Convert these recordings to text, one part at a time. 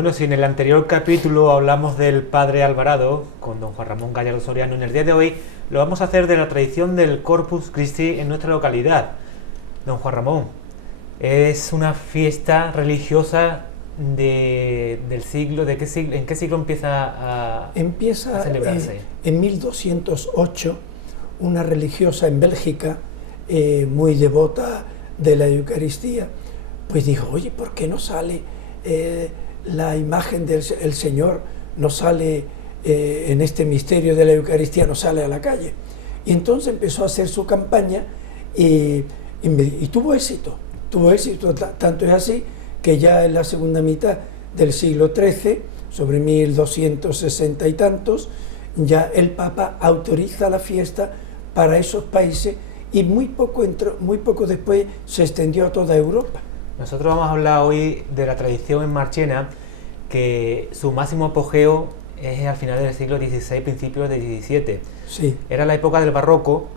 Bueno, si en el anterior capítulo hablamos del padre Alvarado con don Juan Ramón Gallardo Soriano, en el día de hoy lo vamos a hacer de la tradición del Corpus Christi en nuestra localidad. Don Juan Ramón, es una fiesta religiosa del siglo, ¿en qué siglo empieza a celebrarse? En 1208, una religiosa en Bélgica, muy devota de la Eucaristía, pues dijo, oye, ¿por qué no sale la imagen del Señor, no sale en este misterio de la Eucaristía, no sale a la calle? Y entonces empezó a hacer su campaña y tuvo éxito, tanto es así que ya en la segunda mitad del siglo XIII, sobre 1260 y tantos, ya el Papa autoriza la fiesta para esos países y muy poco después se extendió a toda Europa. Nosotros vamos a hablar hoy de la tradición en Marchena, que su máximo apogeo es al final del siglo XVI, principios del XVII. Sí. Era la época del barroco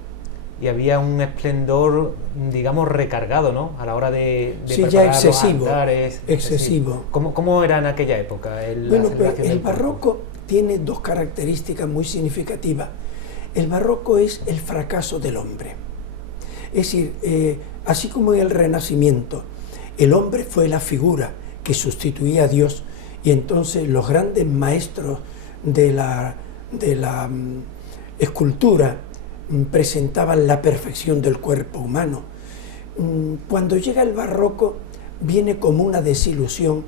y había un esplendor, digamos, recargado, ¿no? A la hora de sí, ya excesivo, los altares. Excesivo. ¿Cómo era en aquella época? Bueno, pues el barroco tiene dos características muy significativas. El barroco es el fracaso del hombre. Es decir, así como en el Renacimiento, el hombre fue la figura que sustituía a Dios, y entonces los grandes maestros de la escultura presentaban la perfección del cuerpo humano. Cuando llega el barroco viene como una desilusión,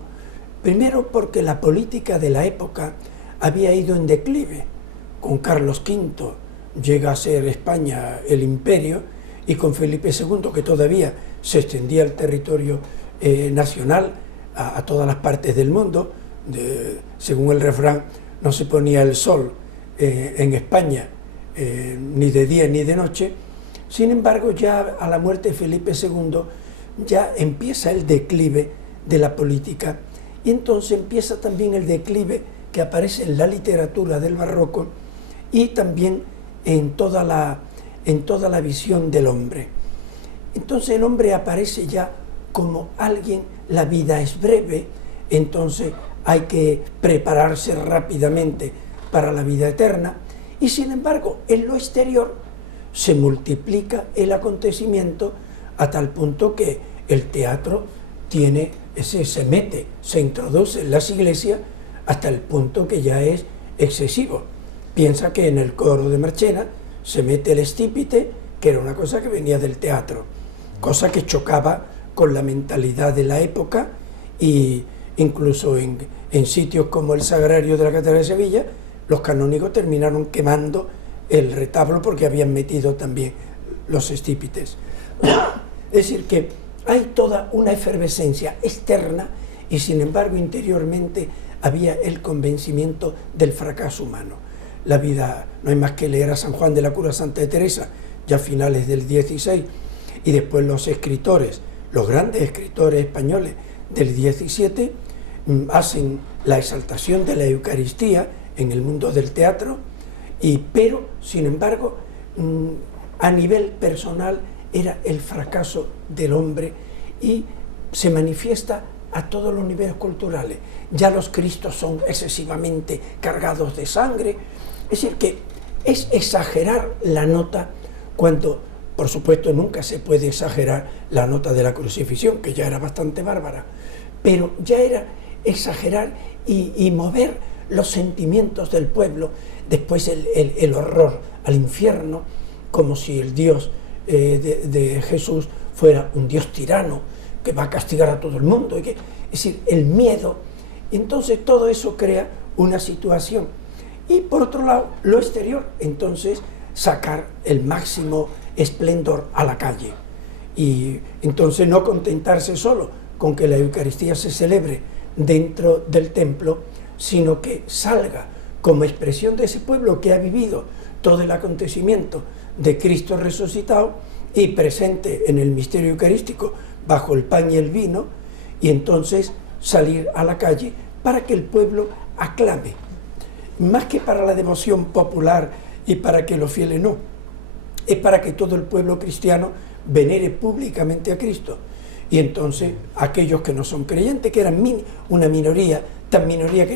primero porque la política de la época había ido en declive. Con Carlos V llega a ser España el imperio, y con Felipe II, que todavía se extendía el territorio nacional a todas las partes del mundo. Según el refrán, no se ponía el sol en España ni de día ni de noche. Sin embargo, ya a la muerte de Felipe II ya empieza el declive de la política, y entonces empieza también el declive que aparece en la literatura del barroco y también en toda la visión del hombre. Entonces el hombre aparece ya como alguien, la vida es breve, entonces hay que prepararse rápidamente para la vida eterna, y sin embargo en lo exterior se multiplica el acontecimiento a tal punto que el teatro se introduce en las iglesias hasta el punto que ya es excesivo. Piensa que en el coro de Marchena se mete el estípite, que era una cosa que venía del teatro, cosa que chocaba con la mentalidad de la época, y incluso en sitios como el Sagrario de la Catedral de Sevilla, los canónigos terminaron quemando el retablo porque habían metido también los estípites. Es decir, que hay toda una efervescencia externa y sin embargo interiormente había el convencimiento del fracaso humano. La vida, no hay más que leer a San Juan de la Cura, Santa Teresa, ya a finales del XVI, y después los escritores, los grandes escritores españoles del XVII, hacen la exaltación de la Eucaristía en el mundo del teatro, pero sin embargo a nivel personal era el fracaso del hombre, y se manifiesta a todos los niveles culturales. Ya los Cristos son excesivamente cargados de sangre. Es decir, que es exagerar la nota cuando, por supuesto, nunca se puede exagerar la nota de la crucifixión, que ya era bastante bárbara, pero ya era exagerar y mover los sentimientos del pueblo. Después el horror al infierno, como si el Dios de Jesús fuera un Dios tirano que va a castigar a todo el mundo. Es decir, el miedo. Entonces todo eso crea una situación. Y por otro lado, lo exterior, entonces sacar el máximo esplendor a la calle. Y entonces no contentarse solo con que la Eucaristía se celebre dentro del templo, sino que salga como expresión de ese pueblo que ha vivido todo el acontecimiento de Cristo resucitado y presente en el misterio eucarístico bajo el pan y el vino, y entonces salir a la calle para que el pueblo aclame, más que para la devoción popular y para que los fieles no, es para que todo el pueblo cristiano venere públicamente a Cristo. Y entonces aquellos que no son creyentes, que eran una minoría tan minoría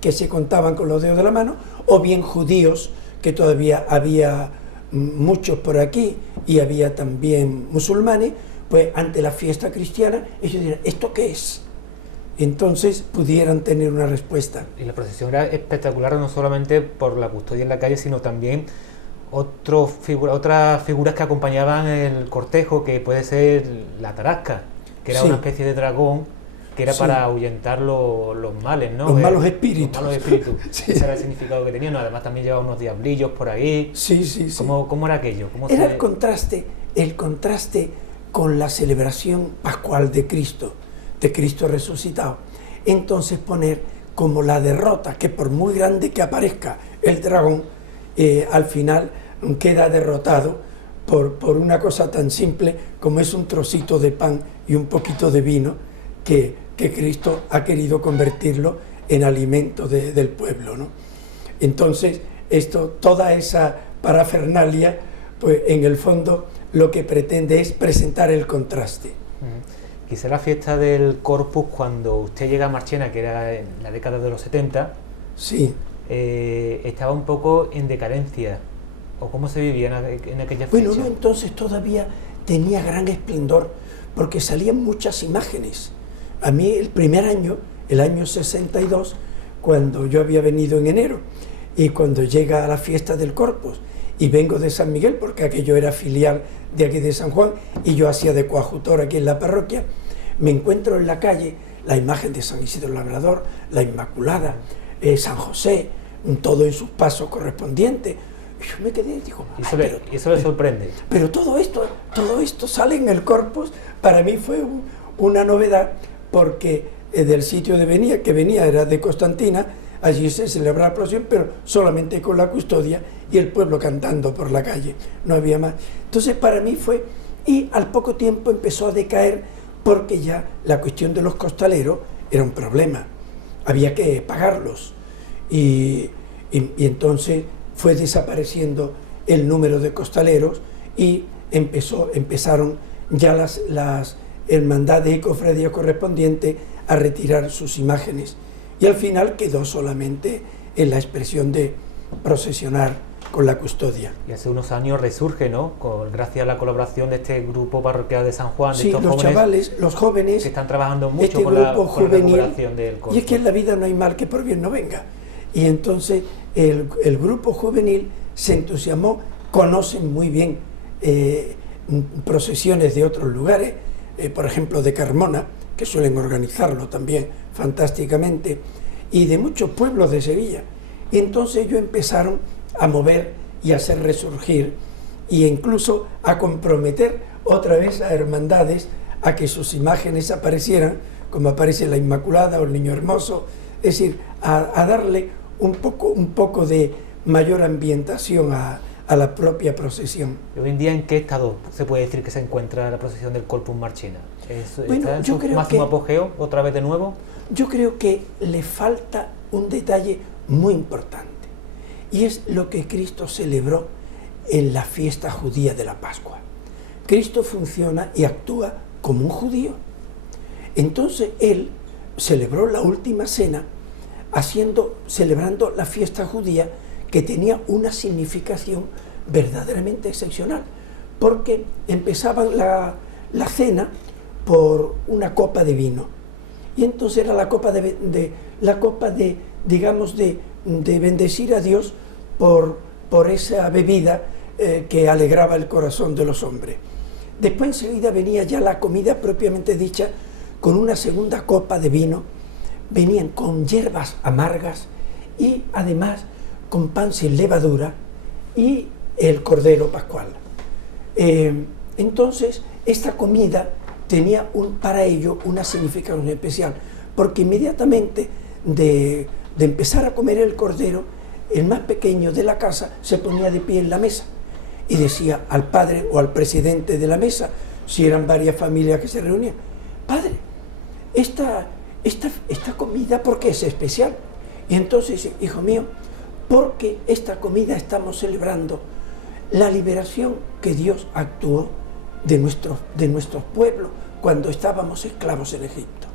que se contaban con los dedos de la mano, o bien judíos, que todavía había muchos por aquí, y había también musulmanes, pues ante la fiesta cristiana, ellos dirán, ¿esto qué es? Entonces pudieran tener una respuesta. Y la procesión era espectacular, no solamente por la custodia en la calle, sino también otras figuras que acompañaban el cortejo, que puede ser la tarasca, que era una especie de dragón, que era para ahuyentar los males, ¿no? Los malos espíritus. Los malos espíritus. Sí. Ese era el significado que tenía, ¿no? Además también llevaba unos diablillos por ahí. Sí. ¿Cómo era aquello? Era el contraste con la celebración pascual de Cristo resucitado. Entonces poner como la derrota, que por muy grande que aparezca el dragón, al final queda derrotado por una cosa tan simple como es un trocito de pan y un poquito de vino que Cristo ha querido convertirlo en alimento del pueblo, ¿no? Entonces, toda esa parafernalia, pues en el fondo lo que pretende es presentar el contraste. Quizá la fiesta del Corpus, cuando usted llega a Marchena, que era en la década de los 70, sí, estaba un poco en decadencia. ¿O cómo se vivía en aquella fecha? Bueno, no, entonces todavía tenía gran esplendor, porque salían muchas imágenes. A mí el primer año, el año 62, cuando yo había venido en enero, y cuando llega a la fiesta del Corpus, y vengo de San Miguel, porque aquello era filial de aquí de San Juan, y yo hacía de coadjutor aquí en la parroquia, me encuentro en la calle la imagen de San Isidro Labrador, la Inmaculada, San José, todo en sus pasos correspondientes. Y yo me quedé y digo, ¿Y eso le sorprende? Pero todo esto sale en el Corpus. Para mí fue una novedad, porque del sitio que venía era de Constantina. Allí se celebraba la procesión, pero solamente con la custodia y el pueblo cantando por la calle, no había más. Entonces para mí fue, y al poco tiempo empezó a decaer, porque ya la cuestión de los costaleros era un problema, había que pagarlos, y entonces fue desapareciendo el número de costaleros, y empezaron ya las hermandades y cofradías correspondientes a retirar sus imágenes. Y al final quedó solamente en la expresión de procesionar con la custodia. Y hace unos años resurge, ¿no? Gracias a la colaboración de este grupo parroquial de San Juan, de sí, estos los jóvenes, chavales, los jóvenes, que están trabajando mucho este con la recuperación del Corpus. Y es que en la vida no hay mal que por bien no venga. Y entonces el grupo juvenil se entusiasmó, conocen muy bien procesiones de otros lugares, por ejemplo de Carmona, que suelen organizarlo también fantásticamente, y de muchos pueblos de Sevilla. Y entonces ellos empezaron a mover y a hacer resurgir, e incluso a comprometer otra vez a hermandades a que sus imágenes aparecieran, como aparece la Inmaculada o el Niño Hermoso, es decir, a darle un poco de mayor ambientación a la propia procesión. ¿Hoy en día en qué estado se puede decir que se encuentra la procesión del Corpus Marchena? Bueno, ¿Está en su máximo apogeo otra vez de nuevo? Yo creo que le falta un detalle muy importante, y es lo que Cristo celebró en la fiesta judía de la Pascua. Cristo funciona y actúa como un judío. Entonces Él celebró la última cena celebrando la fiesta judía, que tenía una significación verdaderamente excepcional, porque empezaban la cena por una copa de vino, y entonces era la copa de bendecir a Dios por esa bebida que alegraba el corazón de los hombres. Después enseguida venía ya la comida propiamente dicha, con una segunda copa de vino. Venían con hierbas amargas y además con pan sin levadura y el cordero pascual. Entonces esta comida tenía para ello una significación especial, porque inmediatamente de empezar a comer el cordero, el más pequeño de la casa se ponía de pie en la mesa y decía al padre o al presidente de la mesa, si eran varias familias que se reunían: padre, esta comida, ¿por qué es especial? Y entonces dice: hijo mío, porque esta comida estamos celebrando la liberación que Dios actuó de nuestros pueblos cuando estábamos esclavos en Egipto.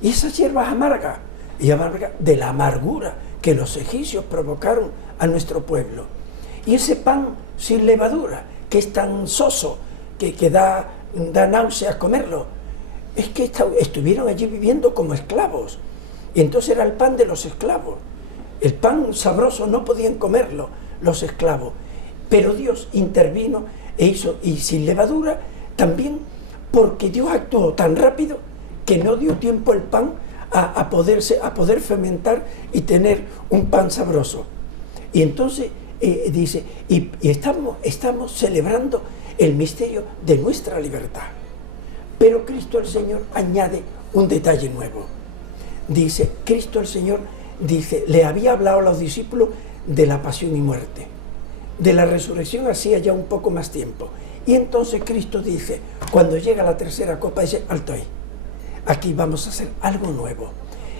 Y esas hierbas amargas y amarga de la amargura que los egipcios provocaron a nuestro pueblo. Y ese pan sin levadura, que es tan soso, que da náuseas comerlo, es que estuvieron allí viviendo como esclavos. Y entonces era el pan de los esclavos. El pan sabroso no podían comerlo los esclavos. Pero Dios intervino e hizo, y sin levadura también, porque Dios actuó tan rápido que no dio tiempo el pan a poder fermentar y tener un pan sabroso. Y entonces dice, y estamos celebrando el misterio de nuestra libertad. Pero Cristo el Señor añade un detalle nuevo. Dice, Cristo el Señor dice, le había hablado a los discípulos de la pasión y muerte. De la resurrección hacía ya un poco más tiempo. Y entonces Cristo dice, cuando llega la tercera copa, dice, alto ahí, aquí vamos a hacer algo nuevo.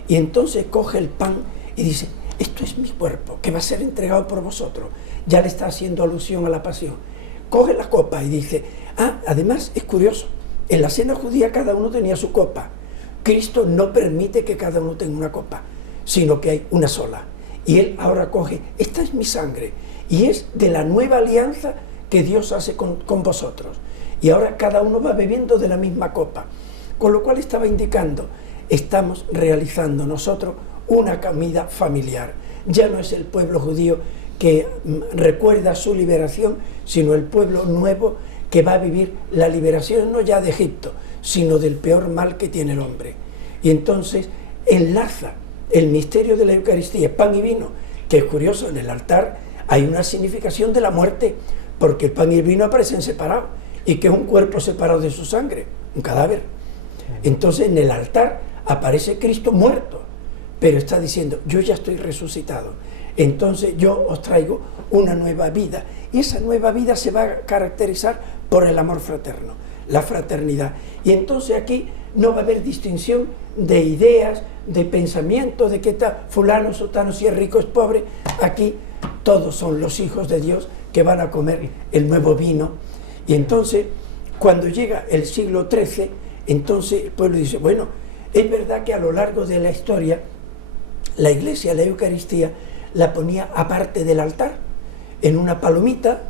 Y entonces coge el pan y dice, esto es mi cuerpo, que va a ser entregado por vosotros. Ya le está haciendo alusión a la pasión. Coge la copa y dice, además es curioso, en la cena judía cada uno tenía su copa. Cristo no permite que cada uno tenga una copa, sino que hay una sola. Y Él ahora coge, esta es mi sangre, y es de la nueva alianza que Dios hace con vosotros. Y ahora cada uno va bebiendo de la misma copa. Con lo cual estaba indicando, estamos realizando nosotros una comida familiar. Ya no es el pueblo judío que recuerda su liberación, sino el pueblo nuevo que va a vivir la liberación no ya de Egipto, sino del peor mal que tiene el hombre. Y entonces enlaza el misterio de la Eucaristía, pan y vino, que es curioso, en el altar hay una significación de la muerte, porque el pan y el vino aparecen separados, y que es un cuerpo separado de su sangre, un cadáver. Entonces en el altar aparece Cristo muerto, pero está diciendo, yo ya estoy resucitado, entonces yo os traigo una nueva vida, y esa nueva vida se va a caracterizar por el amor fraterno, la fraternidad. Y entonces aquí no va a haber distinción de ideas, de pensamientos, de qué tal, fulano, sotano, si es rico, es pobre. Aquí todos son los hijos de Dios que van a comer el nuevo vino. Y entonces, cuando llega el siglo XIII, entonces el pueblo dice, bueno, es verdad que a lo largo de la historia, la Iglesia, la Eucaristía, la ponía aparte del altar, en una palomita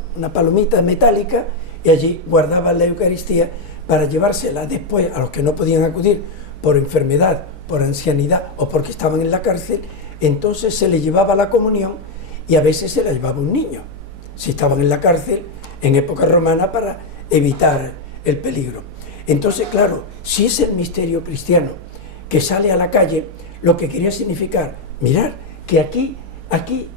metálica, y allí guardaban la Eucaristía para llevársela después a los que no podían acudir por enfermedad, por ancianidad o porque estaban en la cárcel. Entonces se le llevaba la comunión y a veces se la llevaba un niño, si estaban en la cárcel en época romana, para evitar el peligro. Entonces, claro, si es el misterio cristiano que sale a la calle, lo que quería significar, mirar que aquí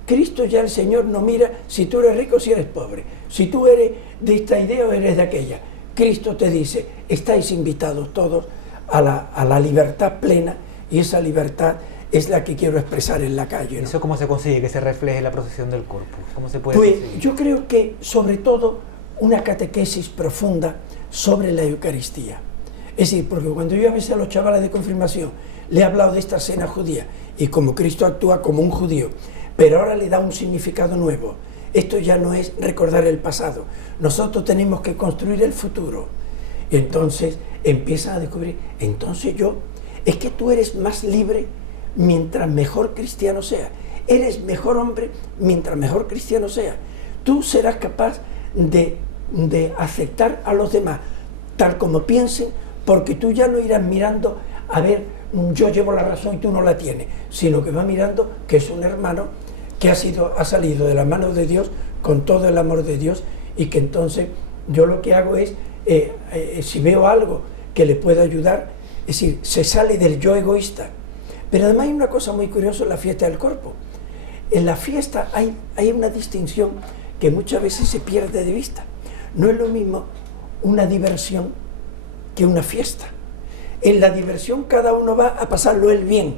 Cristo ya el Señor no mira si tú eres rico o si eres pobre, si tú eres de esta idea o eres de aquella. Cristo te dice, estáis invitados todos a la libertad plena, y esa libertad es la que quiero expresar en la calle, ¿no? ¿Eso cómo se consigue que se refleje en la procesión del Corpus? ¿Cómo se puede Pues conseguir? yo creo que sobre todo una catequesis profunda sobre la Eucaristía. Es decir, porque cuando yo a veces a los chavales de confirmación le he hablado de esta cena judía, y como Cristo actúa como un judío, pero ahora le da un significado nuevo. Esto ya no es recordar el pasado, nosotros tenemos que construir el futuro. Y entonces empiezan a descubrir, entonces es que tú eres más libre mientras mejor cristiano sea, eres mejor hombre mientras mejor cristiano sea. Tú serás capaz de aceptar a los demás tal como piensen, porque tú ya no irás mirando a ver, yo llevo la razón y tú no la tienes, sino que vas mirando que es un hermano que ha salido de las manos de Dios con todo el amor de Dios, y que entonces yo lo que hago es, si veo algo que le pueda ayudar, es decir, se sale del yo egoísta. Pero además hay una cosa muy curiosa en la fiesta del Corpus. En la fiesta hay una distinción que muchas veces se pierde de vista. No es lo mismo una diversión que una fiesta. En la diversión cada uno va a pasarlo él bien.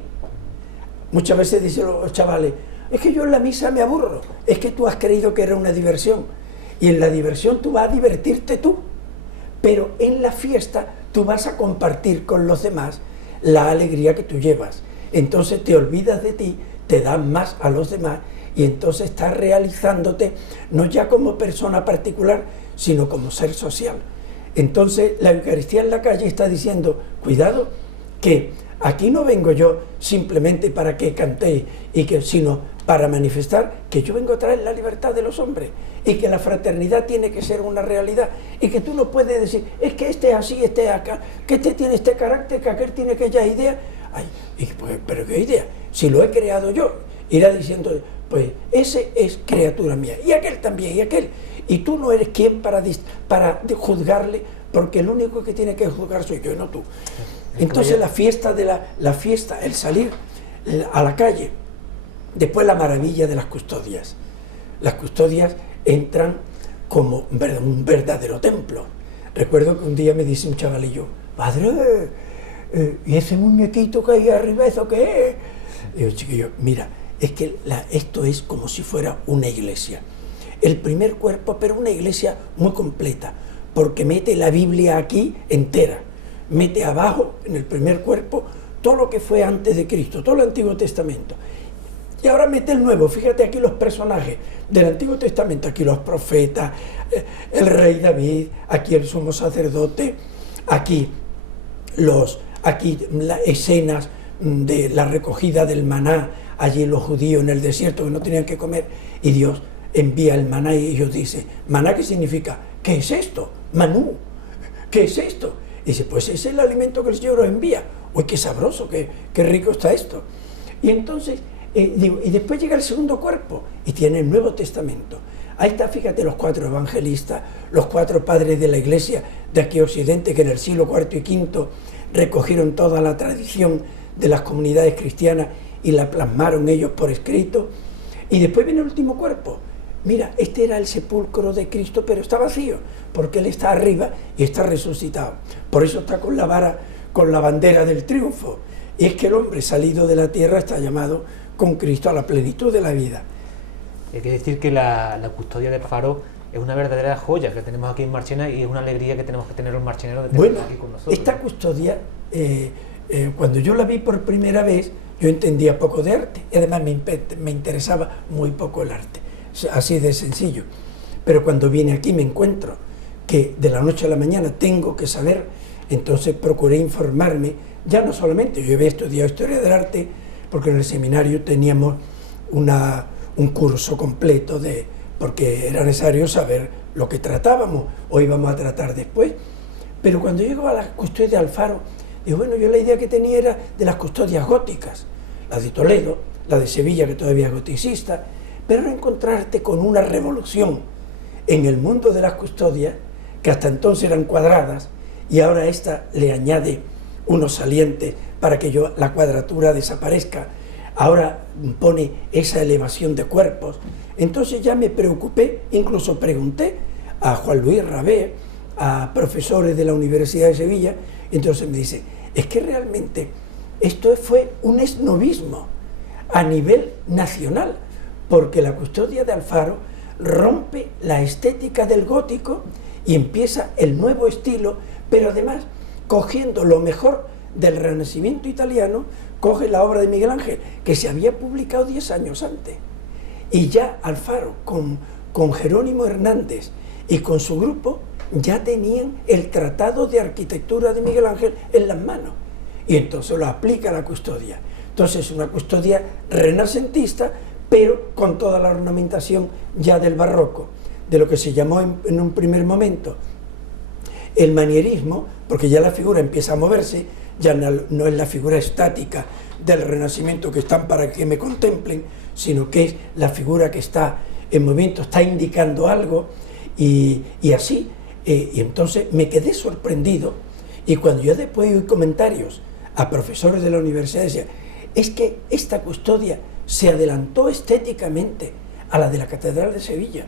Muchas veces dicen los chavales, es que yo en la misa me aburro, es que tú has creído que era una diversión, y en la diversión tú vas a divertirte tú, pero en la fiesta tú vas a compartir con los demás la alegría que tú llevas. Entonces te olvidas de ti, te das más a los demás, y entonces estás realizándote no ya como persona particular, sino como ser social. Entonces la Eucaristía en la calle está diciendo, cuidado, que Aquí no vengo yo simplemente para que cantéis, sino para manifestar que yo vengo a traer la libertad de los hombres y que la fraternidad tiene que ser una realidad y que tú no puedes decir, es que este es así, este es acá, que este tiene este carácter, que aquel tiene aquella idea. Ay, pues, pero ¿qué idea? Si lo he creado yo, irá diciendo, pues ese es criatura mía, y aquel también, y aquel. Y tú no eres quien para juzgarle, porque el único que tiene que juzgar soy yo, no tú. Entonces la fiesta, el salir a la calle, después la maravilla de las custodias. Las custodias entran como un verdadero templo. Recuerdo que un día me dice un chavalillo, padre, ¿y ese muñequito que hay arriba, eso qué es? Y yo, chiquillo, mira, es que esto es como si fuera una iglesia. El primer cuerpo, pero una iglesia muy completa, porque mete la Biblia aquí entera. Mete abajo, en el primer cuerpo, todo lo que fue antes de Cristo, todo el Antiguo Testamento. Y ahora mete el Nuevo. Fíjate aquí los personajes del Antiguo Testamento, aquí los profetas, el rey David, aquí el sumo sacerdote, aquí las escenas de la recogida del maná, allí los judíos en el desierto que no tenían que comer, y Dios envía el maná y ellos dicen, ¿maná qué significa? ¿Qué es esto? Manú, ¿qué es esto? Dice, pues es el alimento que el Señor os envía. ¡Uy, qué sabroso, qué rico está esto! Y entonces, y después llega el segundo cuerpo y tiene el Nuevo Testamento. Ahí está, fíjate, los 4 evangelistas, los 4 padres de la Iglesia de aquí Occidente, que en el siglo IV y V recogieron toda la tradición de las comunidades cristianas y la plasmaron ellos por escrito. Y después viene el último cuerpo. Mira, este era el sepulcro de Cristo, pero está vacío, porque Él está arriba y está resucitado. Por eso está con la vara, con la bandera del triunfo. Y es que el hombre salido de la tierra está llamado con Cristo a la plenitud de la vida. Hay que decir que la custodia del faro es una verdadera joya que tenemos aquí en Marchena y es una alegría que tenemos que tener los marcheneros de tenerla aquí con nosotros. Esta custodia, cuando yo la vi por primera vez, yo entendía poco de arte y además me interesaba muy poco el arte. Así de sencillo. Pero cuando vine aquí me encuentro que de la noche a la mañana tengo que saber, entonces procuré informarme, ya no solamente, yo había estudiado historia del arte, porque en el seminario teníamos un curso completo porque era necesario saber lo que tratábamos, o íbamos a tratar después. Pero cuando llego a la custodia de Alfaro, digo, bueno, yo la idea que tenía era de las custodias góticas, la de Toledo, la de Sevilla, que todavía es goticista, pero encontrarte con una revolución en el mundo de las custodias, que hasta entonces eran cuadradas, y ahora esta le añade unos salientes para que la cuadratura desaparezca, ahora pone esa elevación de cuerpos. Entonces ya me preocupé, incluso pregunté a Juan Luis Rabé, a profesores de la Universidad de Sevilla, entonces me dice, es que realmente esto fue un esnovismo a nivel nacional, porque la custodia de Alfaro rompe la estética del gótico y empieza el nuevo estilo, pero además, cogiendo lo mejor del Renacimiento italiano, coge la obra de Miguel Ángel, que se había publicado 10 años antes. Y ya Alfaro, con Jerónimo Hernández y con su grupo, ya tenían el tratado de arquitectura de Miguel Ángel en las manos. Y entonces lo aplica a la custodia. Entonces es una custodia renacentista, pero con toda la ornamentación ya del barroco, de lo que se llamó en un primer momento el manierismo, porque ya la figura empieza a moverse, ya no es la figura estática del Renacimiento que están para que me contemplen, sino que es la figura que está en movimiento, está indicando algo, y así, y entonces me quedé sorprendido, y cuando yo después oí comentarios a profesores de la universidad, decía, es que esta custodia se adelantó estéticamente a la de la Catedral de Sevilla,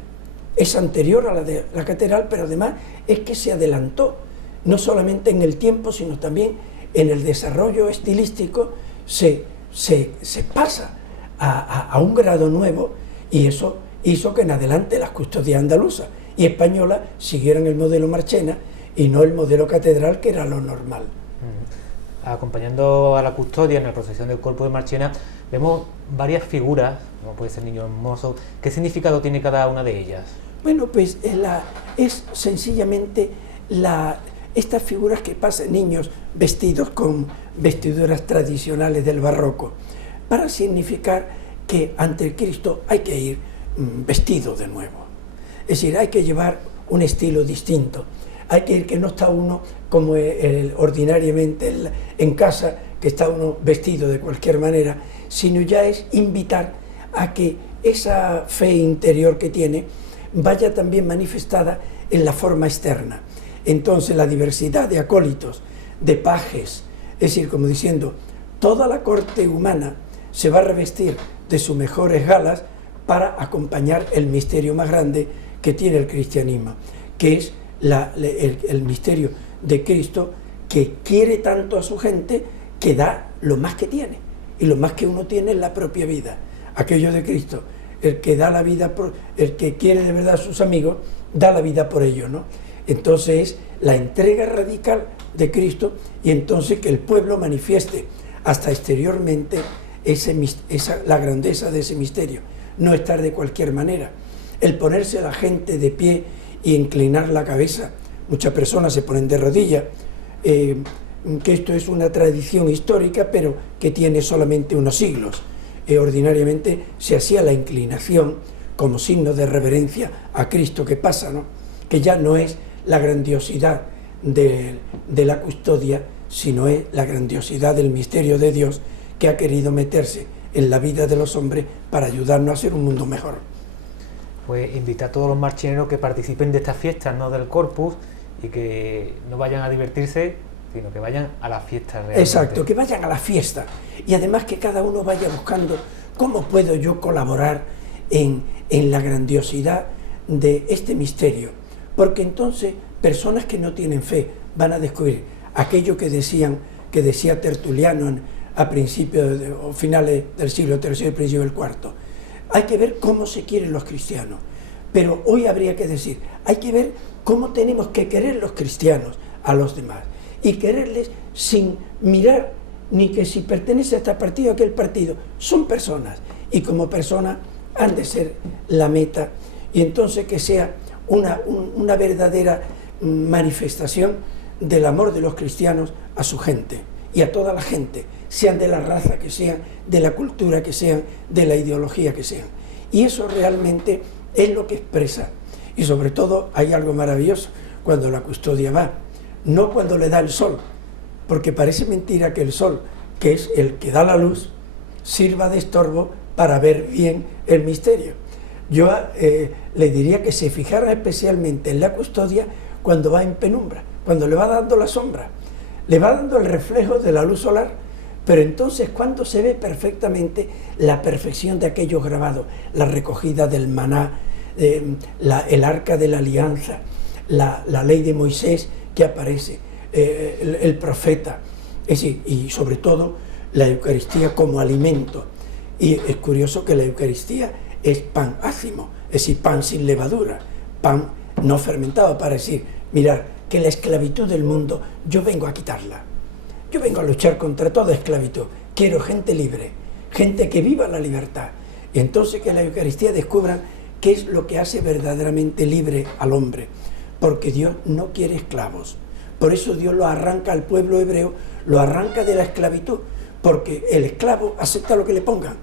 es anterior a la de la Catedral, pero además es que se adelantó, no solamente en el tiempo, sino también en el desarrollo estilístico, se pasa a un grado nuevo, y eso hizo que en adelante las custodias andaluzas y españolas siguieran el modelo Marchena y no el modelo Catedral, que era lo normal. Acompañando a la custodia en la procesión del cuerpo de Marchena, vemos varias figuras, como puede ser niño hermoso. ¿Qué significado tiene cada una de ellas? Bueno, pues es sencillamente estas figuras que pasan, niños vestidos con vestiduras tradicionales del barroco, para significar que ante el Cristo hay que ir vestido de nuevo. Es decir, hay que llevar un estilo distinto. Hay que ir, que no está uno como ordinariamente en casa, que está uno vestido de cualquier manera, sino ya es invitar a que esa fe interior que tiene vaya también manifestada en la forma externa. Entonces la diversidad de acólitos, de pajes, es decir, como diciendo, toda la corte humana se va a revestir de sus mejores galas para acompañar el misterio más grande que tiene el cristianismo, que es el misterio de Cristo, que quiere tanto a su gente que da lo más que tiene, y lo más que uno tiene es la propia vida. Aquello de Cristo, el que da la vida el que quiere de verdad a sus amigos, da la vida por ellos, ¿no? Entonces es la entrega radical de Cristo, y entonces que el pueblo manifieste hasta exteriormente la grandeza de ese misterio, no estar de cualquier manera, el ponerse la gente de pie y inclinar la cabeza. Muchas personas se ponen de rodillas, que esto es una tradición histórica, pero que tiene solamente unos siglos. Ordinariamente se hacía la inclinación como signo de reverencia a Cristo que pasa, ¿no? Que ya no es la grandiosidad de la custodia, sino es la grandiosidad del misterio de Dios, que ha querido meterse en la vida de los hombres para ayudarnos a hacer un mundo mejor. Pues invita a todos los marchineros que participen de estas fiestas, ¿no?, del Corpus, y que no vayan a divertirse, sino que vayan a la fiesta realmente. Exacto, que vayan a la fiesta, y además que cada uno vaya buscando cómo puedo yo colaborar en la grandiosidad de este misterio, porque entonces personas que no tienen fe van a descubrir aquello que decía Tertuliano a principios o finales del siglo III y principio del IV. Hay que ver cómo se quieren los cristianos, pero hoy habría que decir, hay que ver cómo tenemos que querer los cristianos a los demás, y quererles sin mirar ni que si pertenece a este partido o a aquel partido. Son personas, y como personas han de ser la meta, y entonces que sea una verdadera manifestación del amor de los cristianos a su gente y a toda la gente, sean de la raza que sean, de la cultura que sean, de la ideología que sean. Y eso realmente es lo que expresa. Y sobre todo hay algo maravilloso cuando la custodia va, no cuando le da el sol, porque parece mentira que el sol, que es el que da la luz, sirva de estorbo para ver bien el misterio. Yo le diría que se fijara especialmente en la custodia cuando va en penumbra, cuando le va dando la sombra, le va dando el reflejo de la luz solar, pero entonces cuando se ve perfectamente la perfección de aquellos grabados, la recogida del maná, el arca de la alianza, la ley de Moisés que aparece, el profeta, es decir, y sobre todo la Eucaristía como alimento. Y es curioso que la Eucaristía es pan ácimo, es decir, pan sin levadura, pan no fermentado, para decir, mirar, que la esclavitud del mundo yo vengo a quitarla. Yo vengo a luchar contra toda esclavitud. Quiero gente libre, gente que viva la libertad. Y entonces que la Eucaristía descubra qué es lo que hace verdaderamente libre al hombre. Porque Dios no quiere esclavos. Por eso Dios lo arranca al pueblo hebreo, lo arranca de la esclavitud. Porque el esclavo acepta lo que le pongan.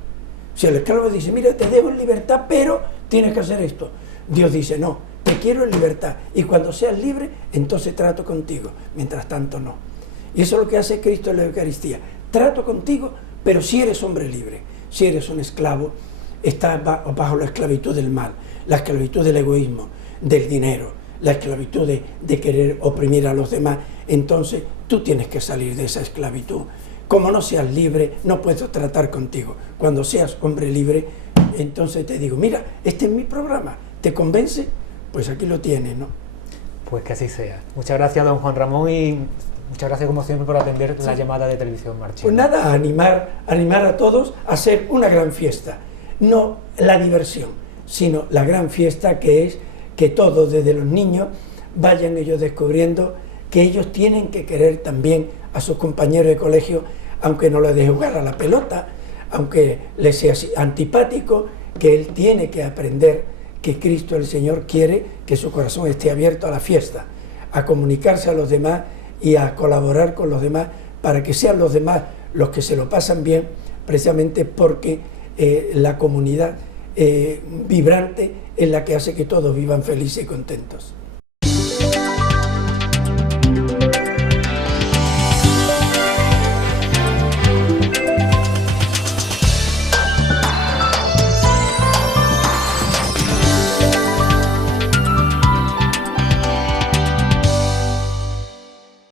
Si el esclavo dice, mira, te dejo en libertad, pero tienes que hacer esto. Dios dice, no, te quiero en libertad. Y cuando seas libre, entonces trato contigo. Mientras tanto, no. Y eso es lo que hace Cristo en la Eucaristía. Trato contigo, pero si eres hombre libre, si eres un esclavo, estás bajo la esclavitud del mal, la esclavitud del egoísmo, del dinero, la esclavitud de querer oprimir a los demás. Entonces tú tienes que salir de esa esclavitud. Como no seas libre, no puedo tratar contigo. Cuando seas hombre libre, entonces te digo, mira, este es mi programa, ¿te convence? Pues aquí lo tienes, ¿no? Pues que así sea. Muchas gracias, don Juan Ramón, y muchas gracias como siempre por atender la llamada de Televisión Marchena. Pues nada, animar a todos a hacer una gran fiesta. No la diversión, sino la gran fiesta, que es que todos, desde los niños, vayan ellos descubriendo que ellos tienen que querer también a sus compañeros de colegio, aunque no les deje jugar a la pelota, aunque les sea antipático, que él tiene que aprender que Cristo el Señor quiere que su corazón esté abierto a la fiesta, a comunicarse a los demás y a colaborar con los demás para que sean los demás los que se lo pasan bien, precisamente porque la comunidad vibrante es la que hace que todos vivan felices y contentos.